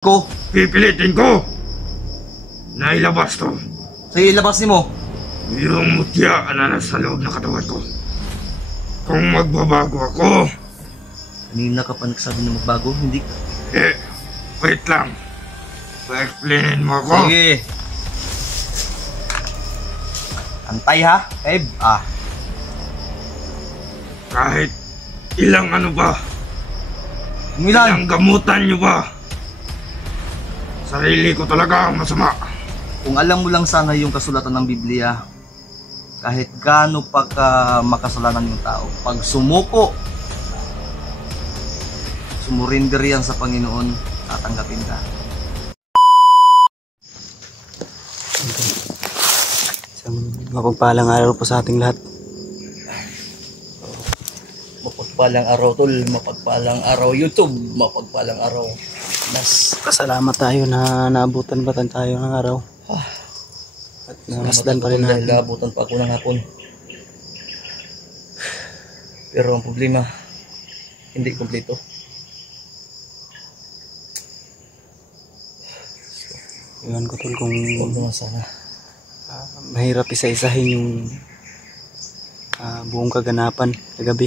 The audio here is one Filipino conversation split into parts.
Ko, Pipilitin ko na ilabas to. sige ilabas ni mo. Yung mutya na nasa loob ng katawan ko. Kung magbabago ako, Kanina ka pa nagsabi na magbago, hindi ka. wait lang. Pa-explainin mo ako. Sige. Antay ha, Eb. Kahit ilang ano ba, Milan. ilang gamutan nyo ba, sarili ko talaga ang masama. Kung alam mo lang sana yung kasulatan ng Biblia, kahit gaano pa ka makasalanan yung tao, pag sumuko, sumurinder yan sa Panginoon, tatanggapin ka. Isang mapagpalang araw po sa ating lahat. Mapagpalang araw tol, mapagpalang araw YouTube, mapagpalang araw Nas. Pasalamat tayo na naabutan pa tayo ng araw. At namasdan pa rin Dahil natin. naabutan pa ako ng hapon. Pero ang problema, hindi kumpleto. Iwan ko tol kung Huwag naman sana. mahirap isa-isahin yung buong kaganapan kagabi.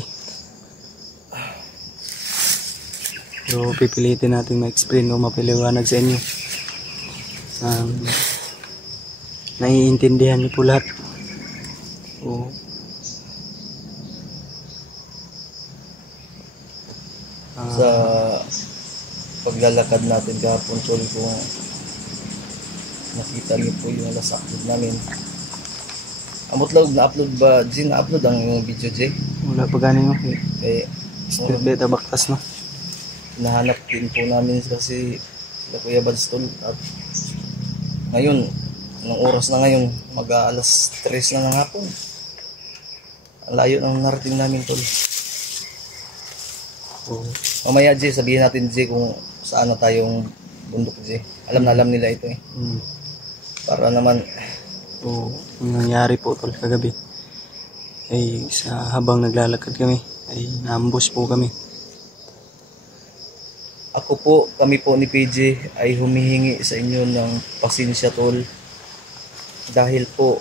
Pero pipilitin natin ma-explain o mapaliwanag sa inyo. Naiintindihan niyo po lahat. O, Sa paglalakad natin kahapon, tol, kung nakita niyo po yung last upload namin. Amot lang, na-upload ba? Jin, na-upload ang yung video, Jay? wala pa ganin yung Eh, beta baktas no. nahanap din po namin kasi sila Kuya Bads, tol. At ngayon, ng oras na ngayon, mag-aalas 3 na ng hapon. Ang layo ng narating namin, tol. O, Mamaya, Jay, sabihin natin, Jay, kung saan na tayong bundok, Jay. Alam na alam nila ito eh. Para naman, o ang nangyari po tol kagabi ay sa habang naglalakad kami ay naambush po kami. ako po, kami po ni PJ ay humihingi sa inyo ng pasensya, tol. Dahil po,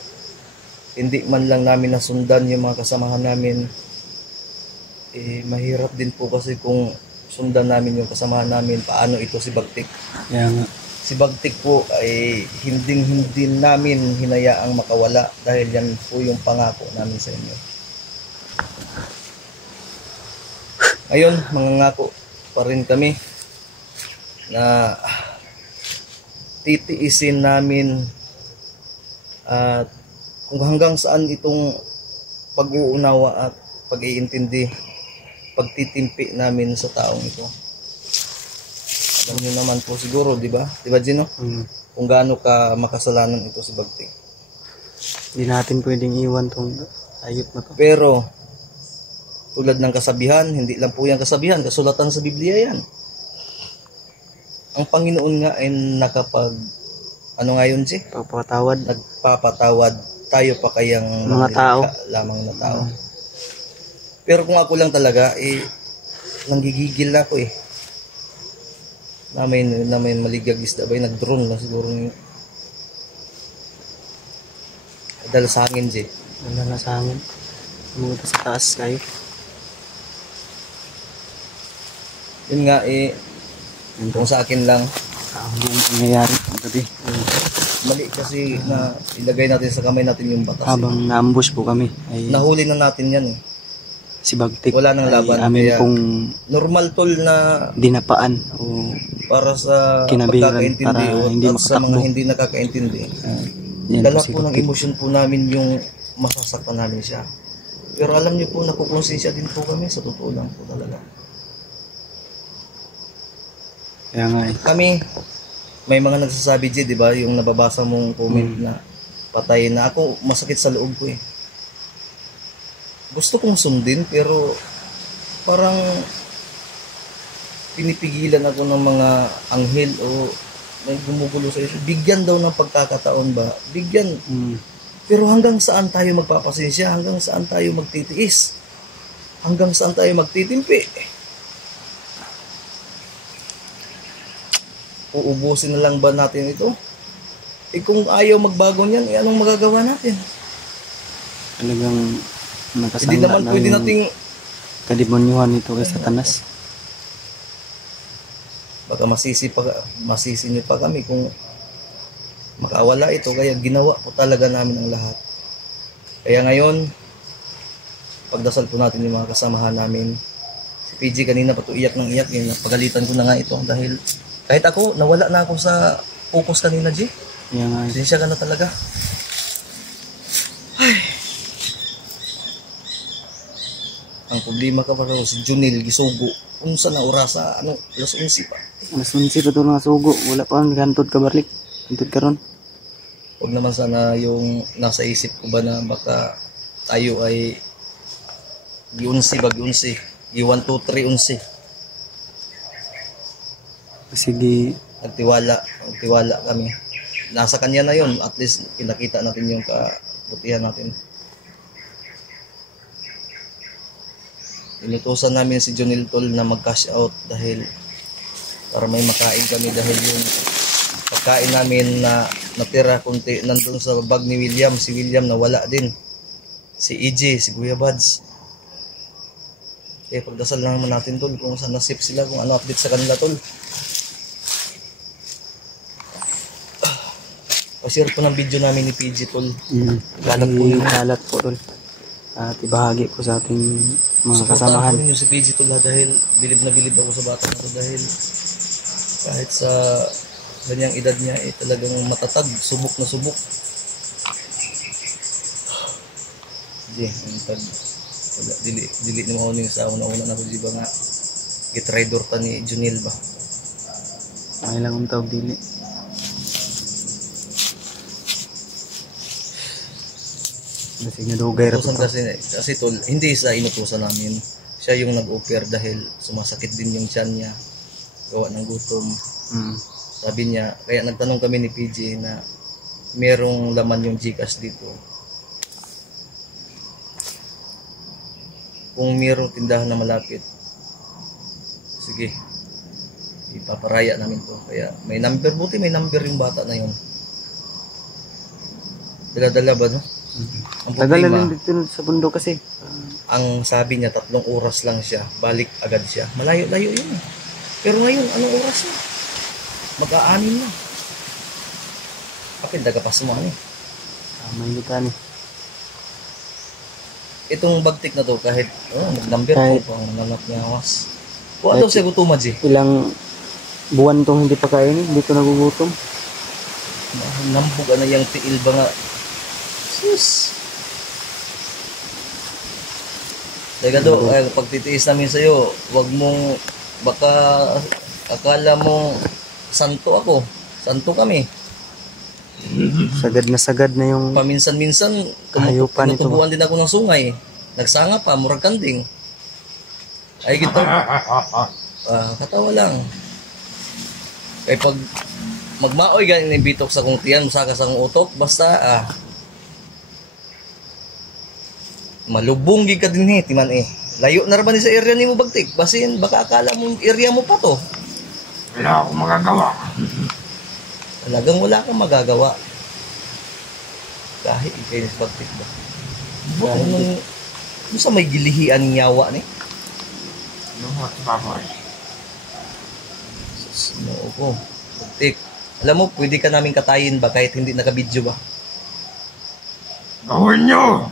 hindi man lang namin nasundan yung mga kasamahan namin. Mahirap din po kasi kung sundan namin yung kasamahan namin, paano ito si Bagtik. Kaya nga, Si Bagtik po ay hindi namin hinayaang makawala dahil yan po yung pangako namin sa inyo. Ngayon, mangangako pa rin kami na titiisin namin at kung hanggang saan itong pag-uunawa at pag-iintindi, pagtitimpi namin sa taong ito. Alam niyo naman po siguro, di ba? Di ba, Gino? Kung gaano ka makasalanan ito si Bagtik. hindi natin pwedeng iwan tong ayot na to. Pero, tulad ng kasabihan, hindi lang po yan kasabihan, kasulatan sa Biblia yan. Ang Panginoon nga ay ano nga yun, G? Papatawad Nagpapatawad, tayo pa kayang mga tao. Lamang na tao. Pero kung ako lang talaga, nanggigigil na ako eh. Na may maligag isda ba, nag-drone lang siguro yung dala sa hangin, G. Wala na sa amin. Pumunta sa taas kayo. Yun nga kung sa akin lang, Ang buong nangyayari kagabi. mali kasi na ilagay natin sa kamay natin yung batas. Habang naambush po kami ay Nahuli na natin yan eh. si Bagtik Wala nang laban, ay amin kaya pong normal, tol, na dinapaan o para sa Kinabihan, pagkakaintindi para hindi at sa mga makatakbo. hindi nakakaintindi. yan Dala po si po ng Bagtik. emosyon po namin yung masasaktan namin siya. Pero alam niyo po, nakukonsensya din po kami, sa totoo lang po talaga. Kaya nga eh. Kami, may mga nagsasabi, J, di ba, yung nababasa mong comment na patay na. Ako, masakit sa loob ko eh. Gusto kong sundin, pero parang pinipigilan ako ng mga anghel o may gumugulo sa isip. Bigyan daw ng pagkakataon ba? Bigyan. Pero hanggang saan tayo magpapasensya? Hanggang saan tayo magtitiis? Hanggang saan tayo magtitimpi? uubusin na lang ba natin ito? Kung ayaw magbago niyan, anong magagawa natin? Talagang Hindi nakasangla naman na pwede yung nating kademonyuhan nito kay Satanas. baka masisi niyo pa kami kung makawala ito, kaya ginawa po talaga namin ang lahat. Kaya ngayon, pagdasal po natin yung mga kasamahan namin. Si PG kanina pa to iyak ng iyak, pagalitan ko na nga ito dahil kahit ako, nawala na ako sa focus kanina, G. Kaya nga, Pasensya ka na talaga. Ang problema ka pa raw, si Junil Gisugo. Unsa na orasa, alas 11 pa. alas 11 pa ito nga sugo. Wala pa ang gantod ka balik. Gantod ka ron. Huwag naman sana yung nasa isip ko ba na baka tayo ay gi-11 ba, gi-11. Gi-1, 2, 3, 11. Sige, Nagtiwala kami. Nasa kanya na yon, at least pinakita natin yung kabutihan natin. Inutusan namin si Junil Tol na mag-cash out dahil para may makain kami, dahil yung pagkain namin na natira kunti nandun sa bag ni William. Si William nawala din. Si EJ, si Kuya Buds. Kaya pagdasal lang naman natin, Tol, kung saan nasip sila, kung ano update sa kanila, Tol. Pa-share po ng video namin ni PG, Tol. kalat po yung kalat po tol. At ibahagi ko sa ating mga kasamahan. Suportahan ko si PG, Tol, dahil bilib na bilib ako sa bata ko, dahil kahit sa ganyang edad niya, talagang matatag, subok na subok. Di, dili ni mo sa una-una na ko, di ba nga, gitraidor ta ni Junil ba? Ay lang ang tawag dili. Kasi nadugay ra po Inutusan kasi Tol, hindi sa inutusan namin. Siya yung nag-offer dahil sumasakit din yung tiyan niya, gawa ng gutom. Sabi niya, kaya nagtanong kami ni PJ na merong laman yung GCash dito. Kung merong tindahan na malapit, sige, ipaparaya namin to. Kaya may number, buti may number yung bata na yun. Dala-dala ba, no? Ang Tagalan problema, din dito sa bundok kasi. ang sabi niya 3 oras lang siya, balik agad siya. Malayo-layo yun eh. Pero ngayon, anong oras na? Mag-aanim na. Kapit, dagapasuman eh. May lutan eh. Itong bagtik na to, kahit nag-number Kahit- po, ang nanap niya awas. Kung daw siya gutumad eh. Ilang buwan tong hindi pa kainin, hindi ko nagugutom. Nambog na yung tiil ba nga. Sus! Teka do, pagtitiis namin sa'yo, wag mong, baka akala mong santo ako. Santo kami. Sagad na yung Paminsan-minsan, Hayupan ito ba? tinutubuan din ako ng sungay. Nagsanga pa, murag kanding. Ay, gito. Katawa lang. Kaya pag magmaoy ganin yung bitok sa kong tiyan, masaka sa kong utok, basta malubong gid ka din timan eh. Layo na raman sa area ni mo bagtik. Basin, baka akala mo area mo pa to. Wala akong magagawa. Talagang wala kang magagawa. Kahit ikay sa bagtik ba. Kahit nung sa may gilihian ng yawa ni. Lumot, baboy. Oo ko. Bagtik. Alam mo, pwede ka namin katayin ba kahit hindi nakabidyo ba? Gawin nyo!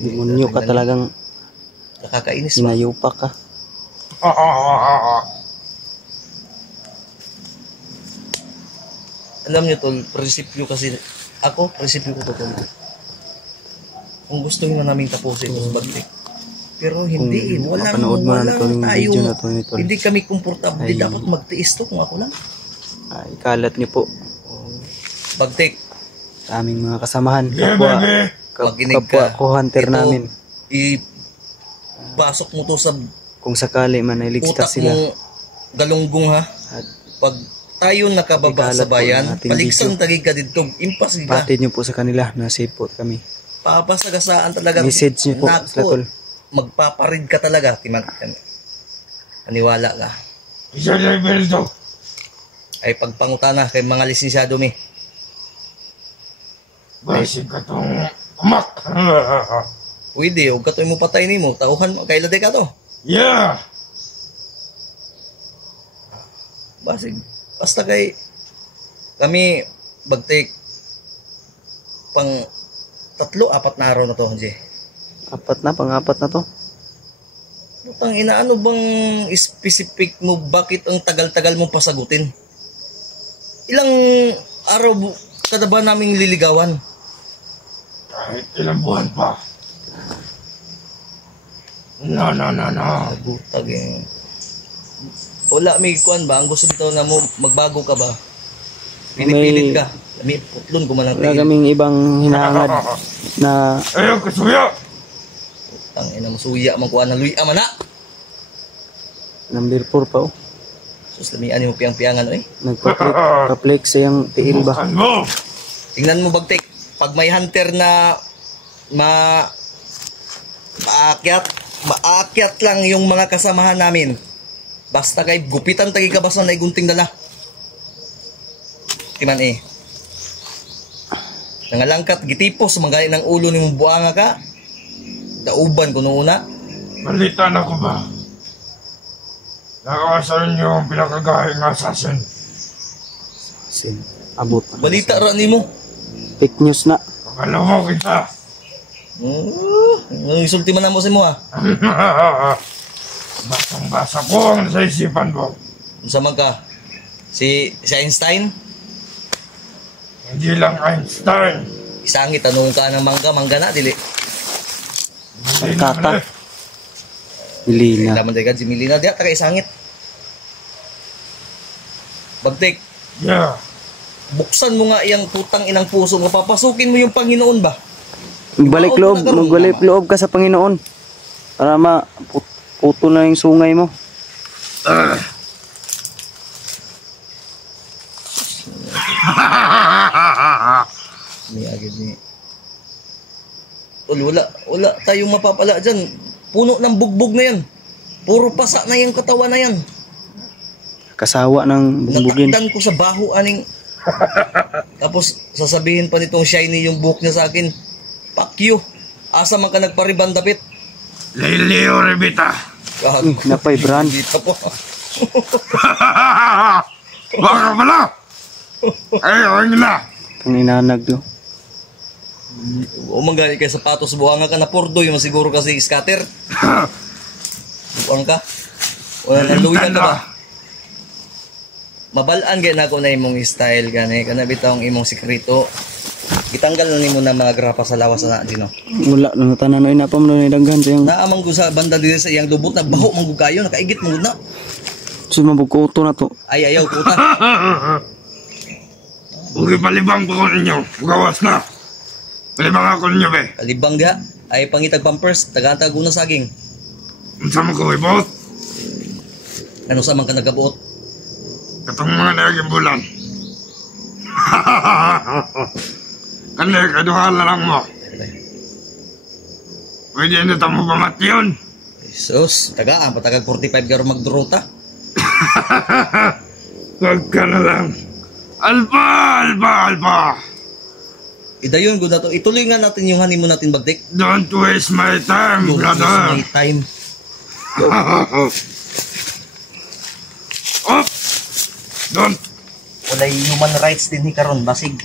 demonyo ka talagang Nakakainis ba? sinayupa ka. Alam niyo tol, prinsipyo kasi, ako, prinsipyo ko to tol. Kung gusto nyo namin tapusin ito sa bagtik. Pero hindi, Kung mapanood mo na ito yung video na ito ni Tol. hindi kami komportable, Ay. dapat magtiis to kung ako lang. Ay, kalat niyo po Bagtik, sa aming mga kasamahan. Yeah, Kapwa, baby! Makinig kapwa ka. ko hunter Ito, namin. ipasok mo to sa Kung sakali man ay utak ligtas sila. mo galunggong ha. At Pag tayo nakababa Ikalat sa bayan, po ang ating paligsan video. tagig ka dito, impas ka. patid niyo po sa kanila na safe po kami. Papasagasaan talaga. Message niyo po Nako, sila tol. magpaparid ka talaga. Aniwala ka. Isa na Iberto. Ay pagpangutana kay mga lisensyado mi. Basig ka tong umak. Pwede, huwag ka to mo patay ni mo. Tauhan mo, kailan ka to. Yeah. Basig. Basta kay kami bagtake pang 3-4 na araw na to, Jay. Pang-apat na to. Putang ina, ano bang specific mo? Bakit ang tagal-tagal mong pasagutin? Ilang araw kada ba naming liligawan? Kahit ilang buwan pa. No. Butag eh. Wala, may kuan ba? Ang gusto dito na mo, magbago ka ba? Pinipilit ka. May putlon ko man ang Wala tigil. kaming ibang hinahangad na Ayaw kasuya. Ang ina mo, suya man kuan ng luya man na. number 4 pa oh. Sus, lamian mo piyang-piyangan eh. Nagpa-flex sa yung tiil ba? Bukan mo. Tingnan mo bagtek, pag may hunter na maakyat lang yung mga kasamahan namin. Basta kay gupitan tagi ka basta na igunting dala. Timan eh. Nangalangkat gitipos mga ng ulo ni mong buanga ka. Dauban ko noon na. Balita na ko ba? Nakawasan niyo ang pinakagahing assassin. Abot. Balita ra nimo. Fake news na. Pagalaw mo kita. Ang isulti man mo si mo ha. Basang-basa ko ang nasa isipan mo. Unsa man ka? Si Einstein? Hindi lang Einstein. Isangit tanong ka ng mangga na dili. Kata. Milina. Laman dagan si Milina diha ta kay isangit. Bagtek, Yeah. buksan mo nga iyang putang inang puso nga papasukin mo yung Panginoon ba? Magbalik loob ka sa Panginoon. Para puto na yung sungay mo. Ni agad ni. Wala tayong mapapala dyan. Puno ng bugbog na yan. Puro pasa na yung katawan na yan. Kasawa ng bumbugin. Natakdan ko sa baho aning. Tapos sasabihin pa nitong shiny yung buhok niya sa akin. Fuck you. Asa man ka nagparibandapit. Leleo Rebita. Napay brand. Dito po. Baka pala. Ayaw na. Ang inanag do. O manggali kay sapatos buhanga ka na pordo yung siguro kasi scatter. Buang ka. Wala nang luya ka ba? Mabalaan gaya na ako na imong style gani kana bitaw ang imong sikreto. Gitanggal na nimo na mga grapa sa lawas na dino. Wala na tanan na pa mo na daghan sa yung Naamang ko sa banda dito sa iyang lubot na baho man kayo nakaigit mo na. si mabukuto na to. Ay ayaw puta. Uri palibang ko ninyo. Gawas na. Palibang ako ninyo be. Kalibang diha ay pangitag pampers tagantag una saging. Unsa mo ko ibot? Ano sa man ka nagabuot? Katong mga naging bulan. Kanil, kaduhan na lang mo. Pwede na tamo pamat yun. Jesus, tagaan patagag 45 garo magdurota. Huwag ka na lang. Alba! Idayon gud nato. Ituloy nga natin yung honeymoon natin bagdik. Don't waste my time, Don't waste brother. my time. Op! Don't. Walay human rights din ni karon basig.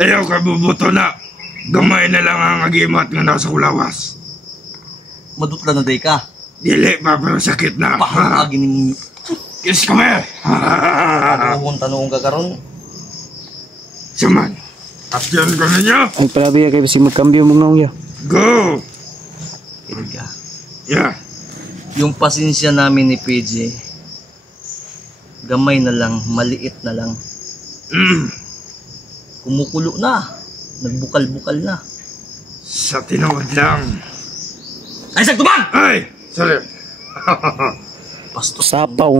Ayaw ka bubuto na. Gamay na lang ang agimat nga nasa kulawas. Madutla na day ka. Dili pa pero sakit na. Pahagi ni Kiss kami. tanong ka karon. Saman. Atyan ko ninyo. Ay palabi kay si magkambyo mong nangya. Go. Kinig ka. Yeah. Yung pasensya namin ni PJ, gamay na lang, maliit na lang. Kumukulo na. Nagbukal-bukal na. Sa tinood lang. Ay, sagtubang! Ay! Sorry. Bastos. Sapaw.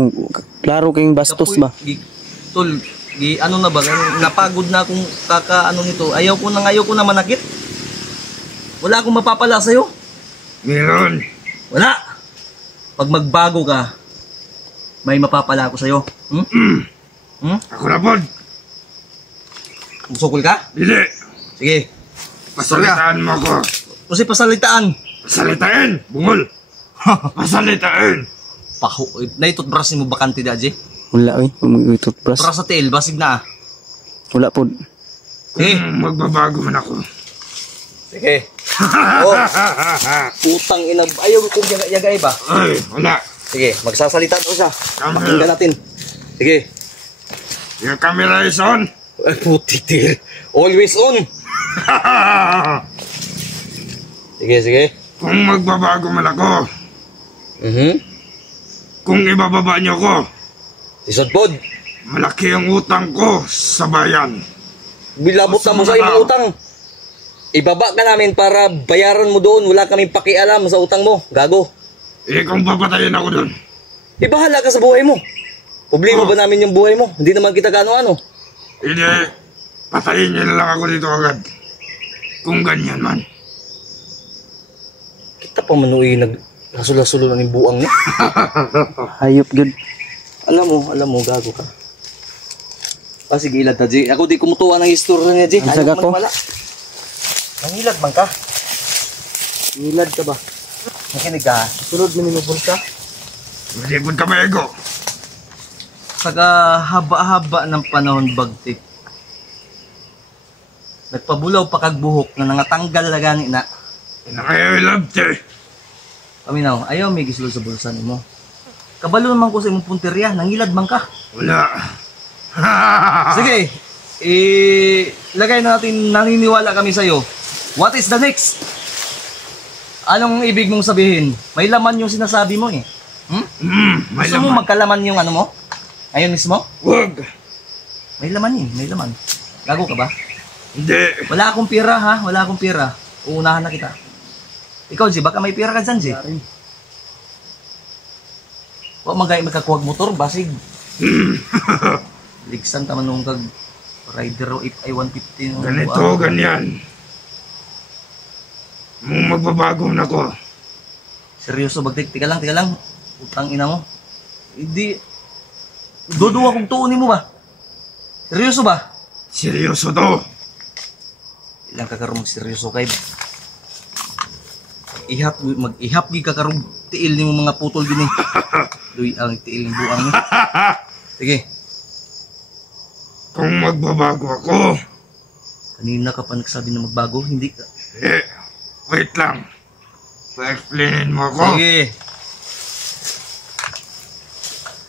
Klaro kayong bastos ba? Tol, ano na ba? Napagod na akong ano nito. Ayaw ko na manakit. Wala akong mapapala sa'yo. Meron. Wala. Pag magbago ka, may mapapala ako sa'yo. Ako na po. Sukol ka? Dili. Sige. Pasalitaan mo ako. Kasi pasalitaan. Pasalitain. Bungol. Pasalitain. Paho. Naitutbrush mo bakante da, Ji? Wala oy, mag-toothbrush. Para sa tail, basig na. Wala po. Sige. Magbabago man ako. Sige. Oh. Putang ina. Ayaw kong yaga-yaga ba? Ay, wala. Sige, magsasalita ko siya. Camera. Pakinggan natin. Sige. Yung camera is on. Ay, putik til. Always on. Sige, sige. Kung magbabago man ako, kung ibababa niyo ko, Isod pod. malaki ang utang ko sa bayan. Bilabot na mo sa imong utang. Ibaba ka namin para bayaran mo doon. Wala kaming pakialam sa utang mo. Gago. Kung papatayin ako doon. Bahala ka sa buhay mo. Problema ba namin yung buhay mo? Hindi naman kita kano-ano. Hindi, patayin niyo na lang ako dito agad. Kung ganyan man. Kita pa manuwi nag-rasulo-sulo ng buang niya. Hayop good. Alam mo, gago ka. Sige, ilad na, Jay. Ako di kumutuwa ng istorya niya, Jay. Ang saga ko. Nangilad bang ka? Nangilad ka ba? Nakinig ka. Sunod mo ni Mabulsa. Hindi po ka maego. Saga haba-haba ng panahon bagtik. Nagpabulaw pa kagbuhok na nangatanggal na gani na. Nakayalabte. Paminaw, ayaw may gisulod sa bulsa ni mo. Kabalo naman ko sa imong punteriya, nangilad bang ka? Wala. Sige, lagay na natin, naniniwala kami sa'yo. What is the next? Anong ibig mong sabihin? May laman yung sinasabi mo eh. May Gusto mo laman. magkalaman yung ano mo? Ngayon mismo? Wag. May laman eh, may laman. Gago ka ba? Hindi. Wala akong pira ha, wala akong pira. Uunahan na kita. Ikaw, Ji, baka may pira ka dyan, Ji. Huwag magkakuwag motor, basig. Ligsan taman nung kag rider o ay 150. Ganito, ganyan. Mung magbabago na ko. Seryoso, bagtik. Tika lang. Utang ina mo. Hindi. Doduwa kong tuunin mo ba? Seryoso ba? Seryoso to. Ilang kakarong seryoso kay mag-ihap gi kakarong tiil ni mo mga putol din eh. Duy ang tiil ng buang niya. Sige. Kung magbabago ako. Kanina ka pa nagsabi na magbago, hindi ka. Wait lang. Pa-explainin mo ako. Sige.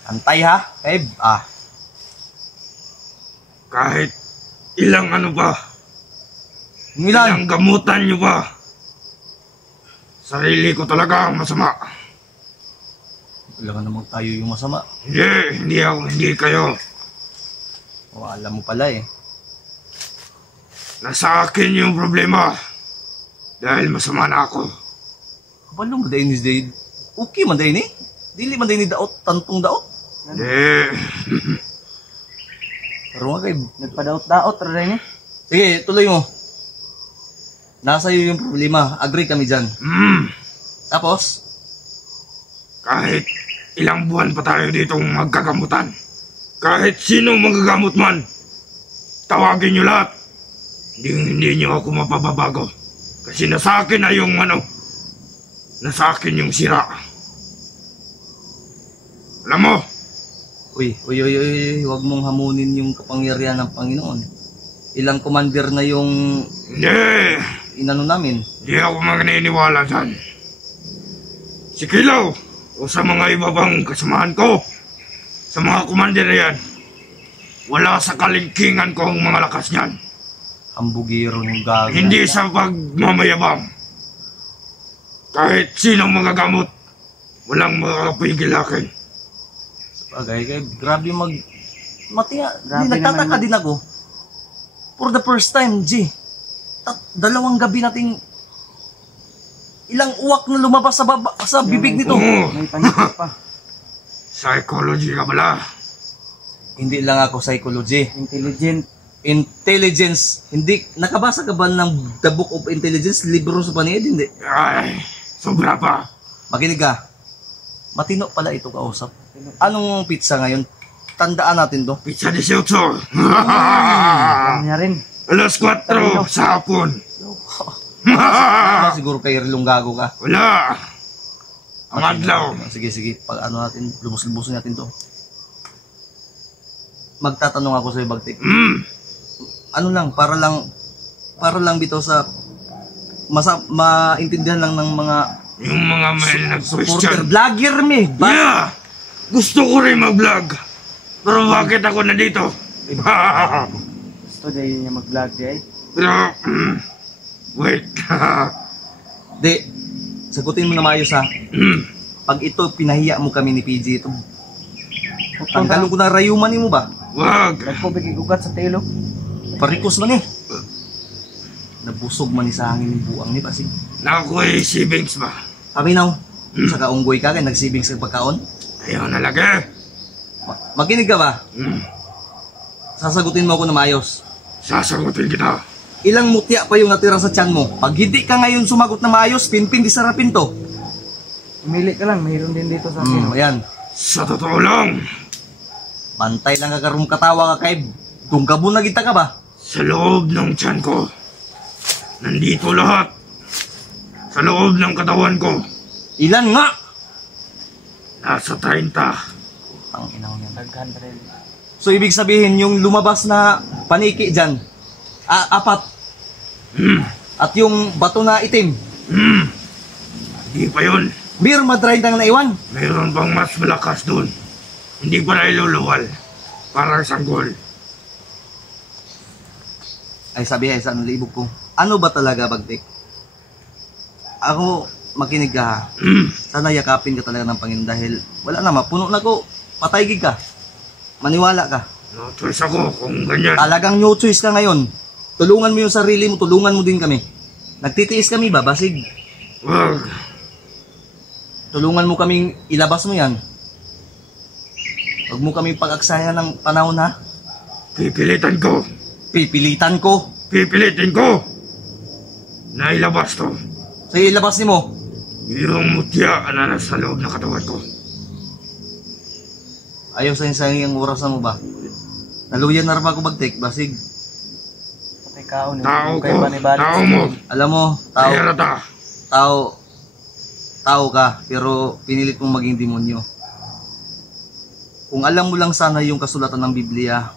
Antay ha, Eb. Kahit ilang ano ba, Milan. ilang gamutan nyo ba, sarili ko talaga ang masama. Wala ka namang tayo yung masama. Hindi ako, hindi kayo. O, alam mo pala eh. Nasa akin yung problema. Dahil masama na ako. Kapalo mo dahin is day. Okay man dahin eh. Dili man dahin ni daot, tantong daot. Hindi. Pero nga kayo, nagpadaot-daot rin eh. Sige, tuloy mo. Nasa iyo yung problema. Agree kami dyan. Tapos? Kahit ilang buwan pa tayo ditong magkagamutan. Kahit sino magagamot man. Tawagin nyo lahat. Hindi nyo ako mapababago. Kasi nasa akin na yung nasa akin yung sira. Alam mo? Uy, huwag mong hamunin yung kapangyarihan ng Panginoon. Ilang commander na yung Hindi. inano namin. Hindi ako maniniwala dyan. Si Kilaw o sa mga iba bang kasamahan ko, sa mga commander na yan, wala sa kalingkingan ko ang mga lakas niyan. Hambugiro ng gaga. Hindi sa pagmamayabang. Kahit sinong magagamot, walang makakapigil akin. Bagay kay grabe nagtataka din ako. For the first time, G. Dalawang gabi nating ilang uwak na lumabas sa bibig nito. May panikot pa. Psychology ka pala. Hindi lang ako psychology. Intelligent. Hindi, nakabasa ka ba ng The Book of Intelligence? Libro sa panihid? Hindi. Ay, sobra pa. Makinig ka. Matino pala ito kausap. Anong pizza ngayon? Tandaan natin to. Pizza 18. Alam niya rin. Alas 4 sa hapon. Siguro kay Rilong gago ka. Wala. Ang adlaw. Sige, pag ano natin, lubos-lubosin natin to. Magtatanong ako sa'yo, Bagtik. Ano lang, para lang bitaw sa maintindihan lang ng mga Yung mga may supporter, nag-question. vlogger me. Yeah! Gusto ko rin mag-vlog. Pero bakit ako nandito? Gusto dahil niya mag-vlog eh. Pero, wait. Di, sagutin mo na maayos ha. Pag ito, pinahiya mo kami ni PG ito. Tanggalin ko na rayuman mo ba? Wag. Nagpabigigugat sa telo. Parikos man eh. Nabusog man sa hangin ng buang ni Pasig. Nako'y savings ba? Kami now, sa kaunggoy ka, kaya nagsibing sa pagkaon. Ayaw na lagi. Makinig ka ba? Sasagutin mo ako na maayos. Sasagutin kita. Ilang mutya pa yung natira sa tiyan mo. Pag hindi ka ngayon sumagot na maayos, pinpin di sarapin to. Umili ka lang, mayroon din dito sa akin. Ayan. Sa totoo lang, Bantay lang kakaroon katawa ka kay Tungkabon na kita ka ba? sa loob ng tiyan ko, nandito lahat. Sa loob ng katawan ko, Ilan nga? nasa 30. Ang inaw niya. Daghan rin. So ibig sabihin yung lumabas na paniki dyan, apat. At yung bato na itim, Hindi pa yun. beer madry nang naiwan. Mayroon pang mas malakas dun. Hindi pa na iluluwal. Parang sanggol. Ay sabi ay sa libog ko. Ano ba talaga, Bagtik? Ako, makinig ka ha. Sana yakapin ka talaga ng Panginoon dahil wala na, mapuno na ko. Patay gig ka. Maniwala ka. No choice ako kung ganyan. Talagang no choice ka ngayon. Tulungan mo yung sarili mo, tulungan mo din kami. Nagtitiis kami ba, Basig? Wag. Tulungan mo kaming ilabas mo yan. Huwag mo kaming pag-aksayan ng panahon ha. Pipilitan ko. Pipilitan ko. Pipilitin ko. Na ilabas to. So ilabas ni mo. Yung mutya na nasa loob ng katawan ko. Ayaw sayang yung orasan mo ba? Naluyan na rin ako, Bagtik, Basig. Ikaw, Tao ko. Tao mo. Alam mo, Kaya rata. tao ka, pero pinilit mong maging demonyo. Kung alam mo lang sana yung kasulatan ng Biblia,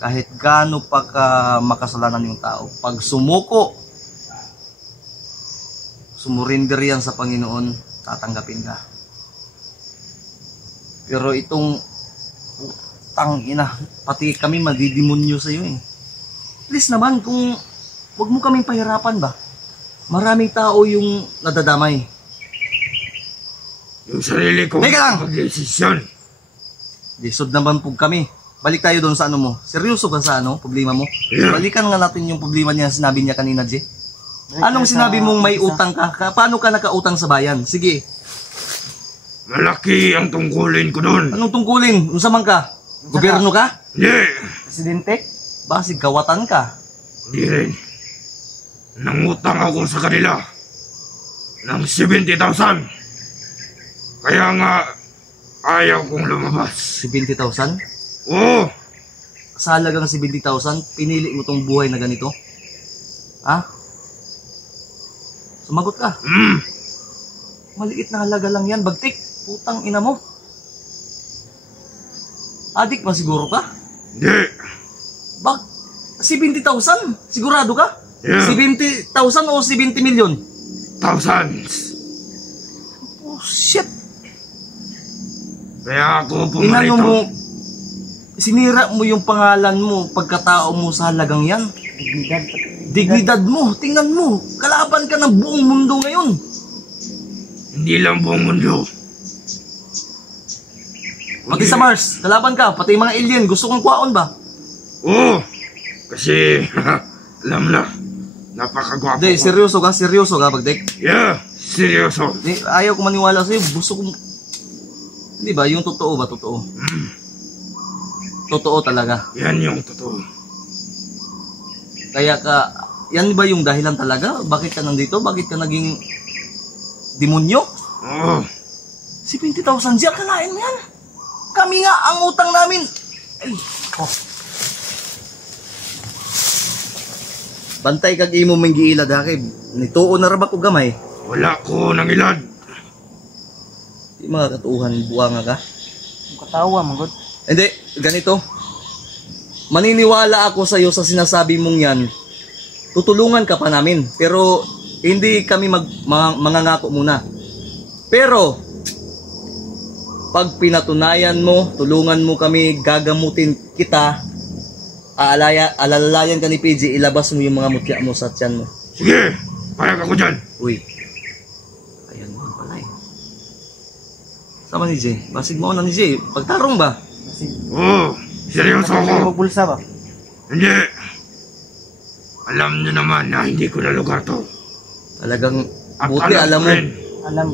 kahit gaano pa ka makasalanan yung tao, pag sumurinder yan sa Panginoon, tatanggapin ka. Pero itong tangina, pati kami madidemonyo sa iyo eh. Please naman, kung wag mo kaming pahirapan ba? Maraming tao yung nadadamay. Yung sarili ko. Teka lang! Pag-desisyon. Disod naman po kami. Balik tayo doon sa ano mo. Seryoso ka sa ano, problema mo? Yeah. Balikan nga natin yung problema niya sinabi niya kanina, J. Anong sinabi mong may utang ka? Paano ka nakautang sa bayan? Sige. Malaki ang tungkulin ko doon. Anong tungkulin? Unsa man ka? Gobyerno ka? Hindi. Presidente? Basig kawatan ka. Hindi rin. Nangutang ako sa kanila ng 70,000. Kaya nga, ayaw kong lumabas. 70,000? Oo. Sa halagang 70,000, pinili mo tong buhay na ganito? Ha? Sumagot ka. Maliit na halaga lang yan, Bagtik. Putang ina mo. Adik ba siguro ka? Hindi. 70,000? Sigurado ka? Yeah. 70,000 o 70 million? Thousands. Oh, shit. Kaya ako Inano pumarito. mo, sinira mo yung pangalan mo, pagkatao mo sa halagang yan. Dignidad mo, tingnan mo, kalaban ka ng buong mundo ngayon. Hindi lang buong mundo. Pati sa Mars, kalaban ka, pati yung mga alien, gusto kong kuwaon ba? Oo. Kasi, alam na, napakagwapo Hindi, ko. seryoso ka, Bagdik. Yeah, seryoso. Ayaw ko maniwala sa'yo, gusto kong... Hindi ba, yung totoo ba, totoo? Totoo talaga. Yan yung totoo. Kaya ka, yan ba yung dahilan talaga? Bakit ka nandito? Bakit ka naging demonyo? Oo. Si 20,000 G, akalain mo yan? Kami nga ang utang namin. Ay, oh. Bantay kag imo mong giilad hakib. Nituo na rabak ko gamay. Wala ko nang ilad. Di makakatuuhan buwanga ka. Katawa, magod. Hindi, ganito. Maniniwala ako sa iyo sa sinasabi mong yan. Tutulungan ka pa namin. Pero hindi kami mangangako muna. Pero pag pinatunayan mo, tulungan mo kami, gagamutin kita, alalayan ka ni PJ, ilabas mo yung mga mutya mo sa tiyan mo. Sige, payag ako dyan. Uy. Ayan naman pala eh. Sama ni Jay. Basig mo na ni Jay. Pagtarong ba? Oo, seryoso ako. Magbulsa ba? Hindi. Alam niyo naman na hindi ko na lugar to. Talagang At buti alam mo. Alam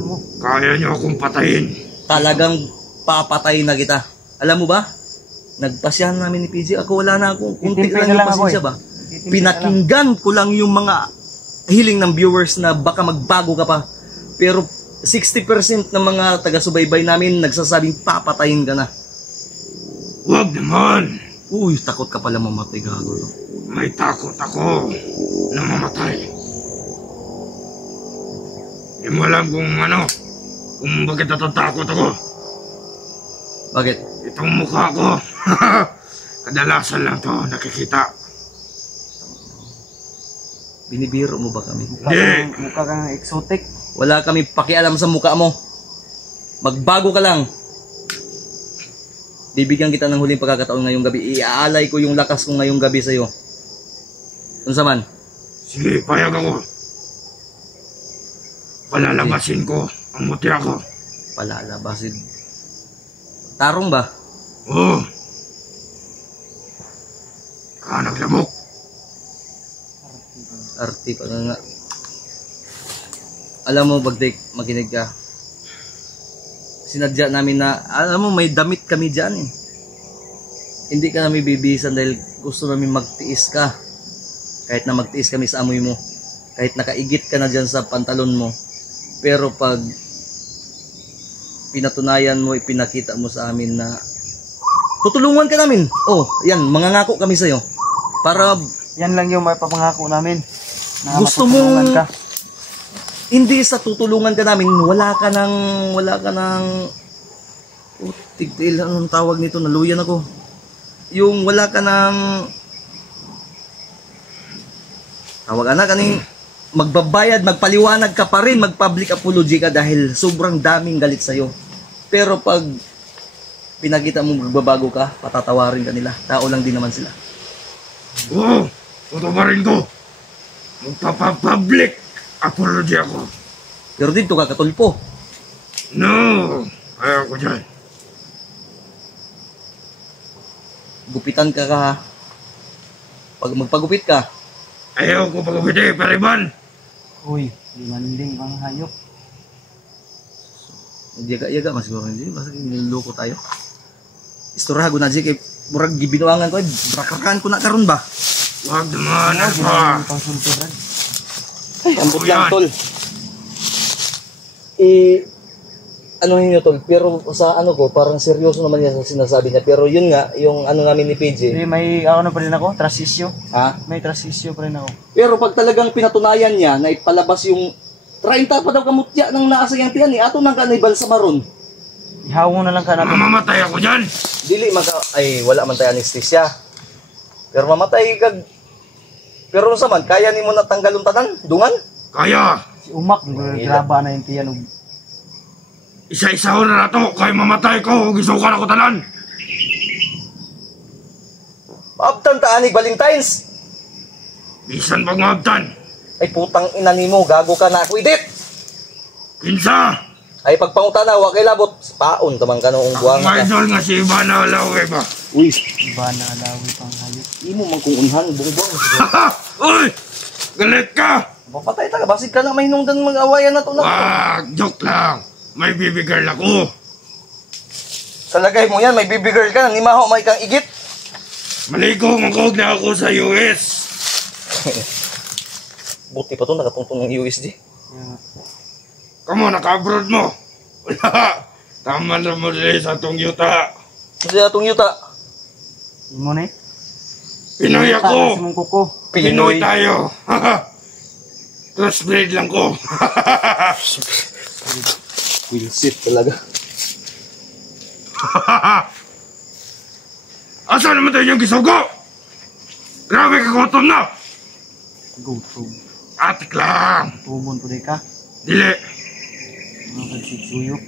mo. Kaya niyo akong patayin. Talagang papatayin na kita. Alam mo ba? Nagpasyahan namin ni PJ. Ako wala na akong kunti Itintay lang na yung lang ako pasensya eh. ba? Pinakinggan ko lang yung mga hiling ng viewers na baka magbago ka pa. Pero 60% ng mga taga-subaybay namin nagsasabing papatayin ka na. Huwag naman. Uy, takot ka pala mamatay, gago. May takot ako na mamatay. Di mo alam kung bakit natatakot ako. Bakit? Itong mukha ko. Kadalasan lang to nakikita. Binibiro mo ba kami? Hindi. Mukha kang exotic. Wala kami pakialam sa mukha mo. Magbago ka lang. Bibigyan kita ng huling pagkakataon ngayong gabi. Iaalay ko yung lakas ko ngayong gabi sa'yo. Unsa man? Sige, payag ako. Palalabasin ko ang mutya ko. Palalabasin. Tarong ba? Oo. Naglamok. Arti pa nga. Alam mo, Bagdik, makinig ka. Sinadya namin na, alam mo, may damit kami dyan eh. Hindi ka namin bibisan dahil gusto namin magtiis ka. Kahit na magtiis kami sa amoy mo. Kahit nakaigit ka na dyan sa pantalon mo. Pero pag pinatunayan mo, ipinakita mo sa amin na tutulungan ka namin. Oh, yan, mangangako kami sa'yo. Para Yan lang yung may papangako namin. Na gusto matutulungan mong ka. hindi sa tutulungan ka namin, wala ka ng tigtil, anong tawag nito, naluyan ako. Yung wala ka ng tawag na kaning magbabayad, magpaliwanag ka pa rin, mag-public apology ka dahil sobrang daming galit sa'yo. Pero pag pinakita mo magbabago ka, patatawarin ka nila. Tao lang din naman sila. Oo, tatawarin ko. Magpapapublic apology ako. Pero dito ka katulpo. No, ayaw ko dyan. Gupitan ka ha. Pag magpagupit ka, Ayaw ko pagkapiti, Pariban. Uy, limanding pang hayop. yaga-yaga mas siguro hindi. Basta niloloko tayo. Istoryago na dyan kay murag gibinuangan ko. Brakakan ko na karon ba? Huwag naman, Alpha. Pang sulturan. Ay, ambot Yan. lang tol. Ano yun tol, pero sa ano ko, parang seryoso naman yan sa sinasabi niya. Pero yun nga, yung ano namin ni PJ. Hindi, may ano pa rin ako, trust issue. Ha? May trust issue pa rin ako. Pero pag talagang pinatunayan niya na ipalabas yung 30 pa daw kamutya ng naasayang tiyan ni ato nang kanibal sa maron. Ihawong na lang ka natin. Mamamatay ako dyan. Dili ay wala man tayo anesthesia. Pero mamatay kag. Pero sa man, kaya nimo natanggal yung tanan? Dungan? Kaya, Si Umak, graba na yung tiyan. isa-isa ko na to. Kaya mamatay ko, gisukan ako tanan. Abtan ta anig Valentines. Bisan pag maabtan. Ay putang ina nimo, gago ka na ako idit. Kinsa, Ay pagpangutana wa kay labot. Paon tamang kanong akong buwang ka. idol nga si Ivana Alawe ba? Uy, Iba na alawi pang hayop. imo man kung unhan buong-buong. Haha! Uy! Galit ka! Mapatay ta ka basig ka na mahinungdan mag-awayan na to na. Wag! Joke lang! May baby girl ako! Sa lagay mo yan, may baby girl ka nang nimaho may kang igit. Maligo, mangkog na ako sa US! Buti pa to nakatungtong ng USD. Yeah. Kamo, naka-abroad mo! Wala. Tama na mo rin sa itong yuta. Kasi atong yuta. Imo na eh. Pinoy ako. Sa mong kuko. Pinoy tayo. Crossbreed lang ko. Wilsit talaga. Asa naman tayo yung gisugo? Grabe ka gutom na. Gutom. Atik lang. Tumon po di ka. Dili. Ano ka suyok.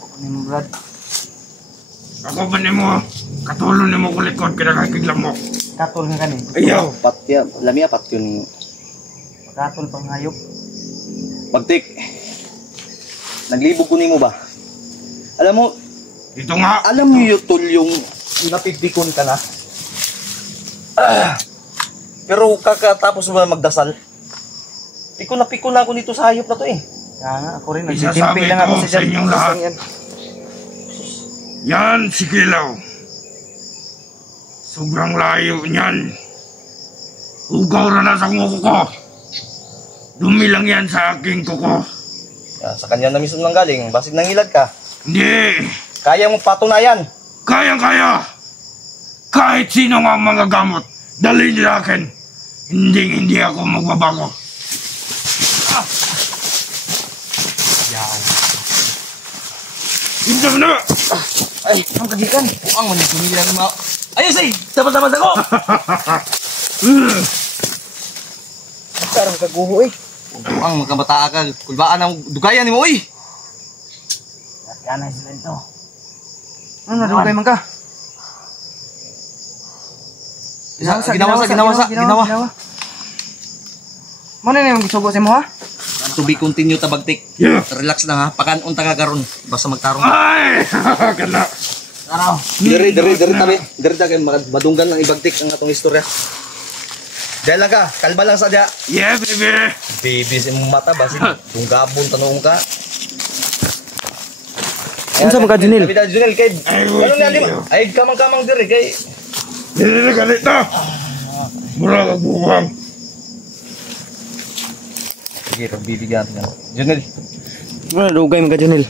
Ako ni mo Brad. Ako ba ni mo? Katulong ni mo kulikod kinakakiglam mo. Katol nga kani. Ayaw. Patya, lamia pat yun. Katol pang hayop. Pagtik. Naglibog ko nimo ba? Alam mo, Dito nga. alam niyo tol yung napipikon ka na. Pero kakatapos mo na magdasal. Pikon na ako dito sa hayop na to eh. Kaya nga ako rin. Isasabi Nagsitimpi lang ako ko sa sa dyan. inyong lahat. Yan. Yan si Kilaw. Sobrang layo niyan. Ugaw na sa kuko ko. Dumi lang yan sa aking kuko. Sa kanya na mismo nang galing. Basig nangilad ka. Hindi. Kaya mo patunayan. Kayang-kaya. Kahit sino nga ang mga gamot, dalhin niyo sa akin. Hindi ako magbabago. Hindi mo na. Ay, ang kagikan. Ang man gumilan mo. Ayos ay, dapat ako. Sarang kaguho eh. Ang magkabataa ka, kulbaan ang dugayan mo oy. Yan ay sila ito. Ano nadugay man ka? Ginawa. Mano na yung gisugo sa mo ha? To be continue tabagtik. Yeah. Relax lang ha. Pakanon ta ka karon. Basta magtarong. Ay! Kana. Araw. Diri tabi. Diri ta kay madunggan lang ibagtik ang atong istorya. Dahil lang ka, kalba lang sa dia. Yeah, baby. Baby sa imong mata basi tunggabon tanong ka. Unsa man ka, Junel? Junel? Junel kay. Ay, Ano na sige. lima? Ay kamang diri kay. Dili na galit na. Mura ka buwang. Sige, pagbibigyan niya. Junel. Ano nadugay man ka, Junel?